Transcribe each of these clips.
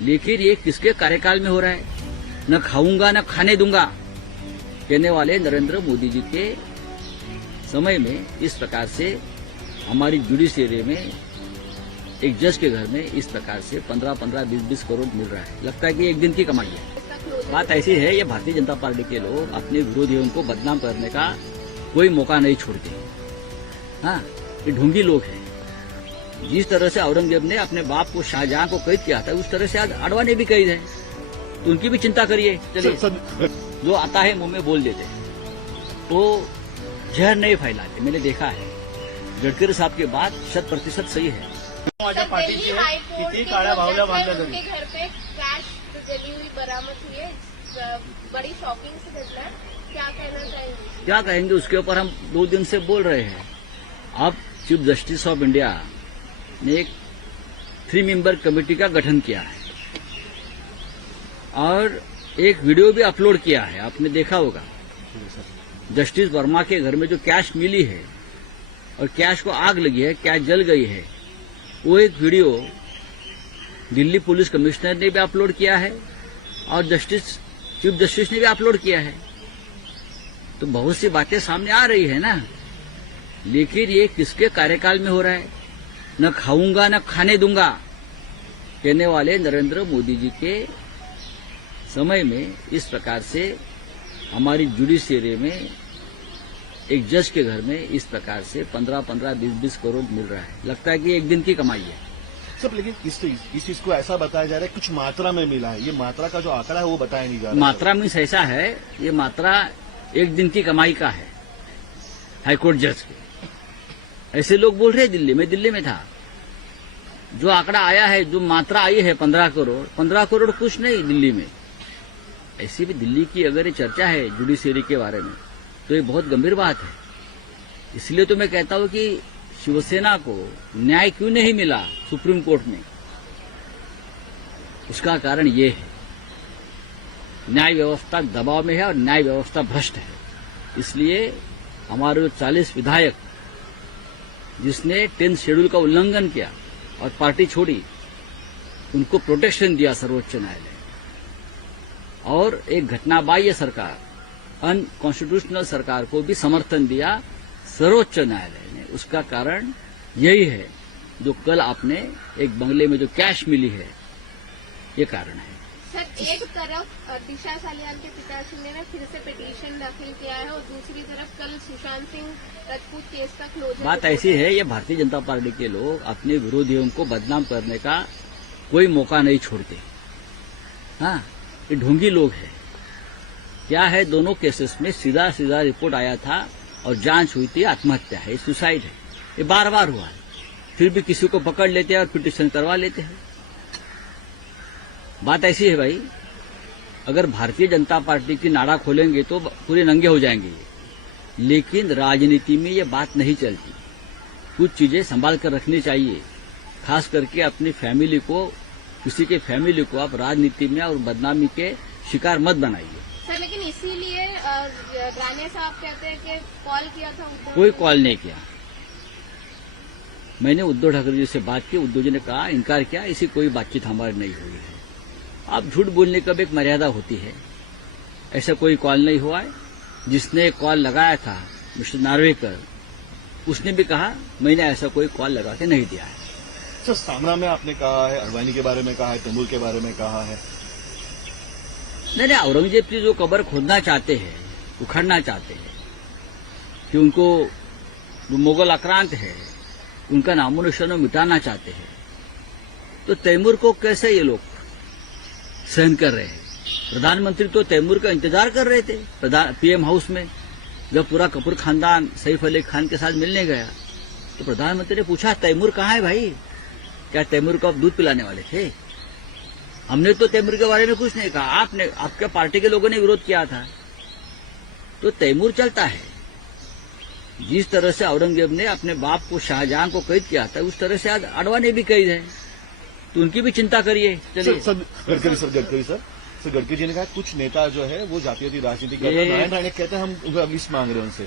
लेकिन ये किसके कार्यकाल में हो रहा है? न खाऊंगा न खाने दूंगा कहने वाले नरेंद्र मोदी जी के समय में इस प्रकार से हमारी जुडिशरी में एक जज के घर में इस प्रकार से 15-15, 20-20 करोड़ मिल रहा है। लगता है कि एक दिन की कमाई है। बात ऐसी है, ये भारतीय जनता पार्टी के लोग अपने विरोधियों को बदनाम करने का कोई मौका नहीं छोड़ते। हाँ, ये ढोंगी लोग हैं। जिस तरह से औरंगजेब ने अपने बाप को शाहजहां को कैद किया था, उस तरह से आज आडवाणी भी कैद है, तो उनकी भी चिंता करिए। चलिए, जो आता है मुंह में बोल देते हैं, तो जहर नहीं फैलाते। मैंने देखा है, गडकरी साहब की बात 100% सही है। माझ्या पाठीची आहे, किती काळ्या भावल्या बांधल्या तरी उनके घर पे कैश जली हुई बरामद हुई है। बड़ी शॉकिंग से घटना है। क्या कहना चाहेंगे? क्या कहेंगे, उसके ऊपर हम 2 दिन से बोल रहे हैं। अब चीफ जस्टिस ऑफ इंडिया ने एक 3 मेंबर कमेटी का गठन किया है और एक वीडियो भी अपलोड किया है, आपने देखा होगा। जस्टिस वर्मा के घर में जो कैश मिली है और कैश को आग लगी है, कैश जल गई है, वो एक वीडियो दिल्ली पुलिस कमिश्नर ने भी अपलोड किया है और चीफ जस्टिस ने भी अपलोड किया है। तो बहुत सी बातें सामने आ रही है ना, लेकिन ये किसके कार्यकाल में हो रहा है? न खाऊंगा न खाने दूंगा कहने वाले नरेंद्र मोदी जी के समय में इस प्रकार से हमारी जुडिशरी में एक जज के घर में इस प्रकार से 15-15, 20-20 करोड़ मिल रहा है। लगता है कि एक दिन की कमाई है सब। लेकिन इस चीज को ऐसा बताया जा रहा है कुछ मात्रा में मिला है। ये मात्रा का जो आंकड़ा है वो बताया नहीं जा रहा। मात्रा मीन्स ऐसा है, ये मात्रा एक दिन की कमाई का है हाईकोर्ट जज के। ऐसे लोग बोल रहे हैं दिल्ली में था। जो आंकड़ा आया है, जो मात्रा आई है 15 करोड़ कुछ नहीं दिल्ली में। ऐसी भी दिल्ली की अगर ये चर्चा है जुडिशरी के बारे में, तो ये बहुत गंभीर बात है। इसलिए तो मैं कहता हूं कि शिवसेना को न्याय क्यों नहीं मिला सुप्रीम कोर्ट में, उसका कारण ये है, न्याय व्यवस्था दबाव में है और न्याय व्यवस्था भ्रष्ट है। इसलिए हमारे जो 40 विधायक जिसने 10th शेड्यूल का उल्लंघन किया और पार्टी छोड़ी, उनको प्रोटेक्शन दिया सर्वोच्च न्यायालय, और एक घटना बाह्य सरकार, अनकॉन्स्टिट्यूशनल सरकार को भी समर्थन दिया सर्वोच्च न्यायालय ने। उसका कारण यही है, जो कल आपने एक बंगले में जो कैश मिली है, ये कारण है। सर, एक तरफ दिशा सालियान के पिताजी ने फिर से पिटीशन दाखिल किया है और दूसरी तरफ कल सुशांत सिंह राजपूत केस का क्लोजर। बात ऐसी है, ये भारतीय जनता पार्टी के लोग अपने विरोधियों को बदनाम करने का कोई मौका नहीं छोड़ते। हाँ, ये ढोंगी लोग हैं। क्या है, दोनों केसेस में सीधा रिपोर्ट आया था और जांच हुई थी, आत्महत्या है, सुसाइड है। ये बार हुआ है, फिर भी किसी को पकड़ लेते हैं और पिटीशन करवा लेते हैं। बात ऐसी है भाई, अगर भारतीय जनता पार्टी की नाड़ा खोलेंगे तो पूरे नंगे हो जाएंगे। लेकिन राजनीति में ये बात नहीं चलती। कुछ चीजें संभाल कर रखनी चाहिए, खास करके अपनी फैमिली को, किसी के फैमिली को आप राजनीति में और बदनामी के शिकार मत बनाइए। सर, लेकिन इसीलिए राणे साहब कहते हैं कि कॉल किया था उद्धव। कोई कॉल नहीं किया। मैंने उद्धव ठाकरे जी से बात की, उद्धव जी ने कहा, इनकार किया, ऐसी कोई बातचीत हमारी नहीं हुई है। अब झूठ बोलने का भी एक मर्यादा होती है। ऐसा कोई कॉल नहीं हुआ है। जिसने कॉल लगाया था मिस्टर नार्वेकर, उसने भी कहा मैंने ऐसा कोई कॉल लगा के नहीं दिया है। सर, सामना में आपने कहा है, अडवाणी के बारे में कहा है, तैमूर के बारे में कहा है। नहीं, औरंगजेब की जो कब्र खोदना चाहते हैं, उखड़ना चाहते हैं, कि उनको जो मुगल आक्रांत है उनका नामो निशान मिटाना चाहते हैं, तो तैमूर को कैसे ये लोग सहन कर रहे हैं? प्रधानमंत्री तो तैमूर का इंतजार कर रहे थे पीएम हाउस में। जब पूरा कपूर खानदान सैफ अली खान के साथ मिलने गया तो प्रधानमंत्री ने पूछा, तैमूर कहाँ है भाई? क्या तैमूर को आप दूध पिलाने वाले थे? हमने तो तैमूर के बारे में कुछ नहीं कहा, आपने, आपके पार्टी के लोगों ने विरोध किया था। तो तैमूर चलता है। जिस तरह से औरंगजेब ने अपने बाप को शाहजहां को कैद किया था, उस तरह से आज आडवाणी भी कैद है, तो उनकी भी चिंता करिए। चलिए, गडकरी जी ने कहा कुछ नेता जो है वो जातीय राजनीति कर रहे हैं। नारायण राणे कहते हैं हम अभिष मांग रहे हैं उनसे।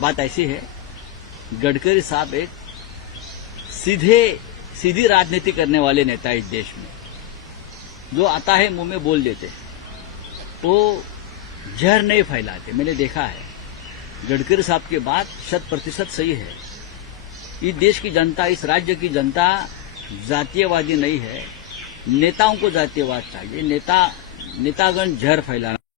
बात ऐसी है, गडकरी साहब एक सीधी राजनीति करने वाले नेता इस देश में। जो आता है मुंह में बोल देते हैं, वो जहर नहीं फैलाते। मैंने देखा है, गडकरी साहब की बात 100% सही है। इस देश की जनता, इस राज्य की जनता जातीयवादी नहीं है। नेताओं को जातीयवाद चाहिए। नेतागण जहर फैलाना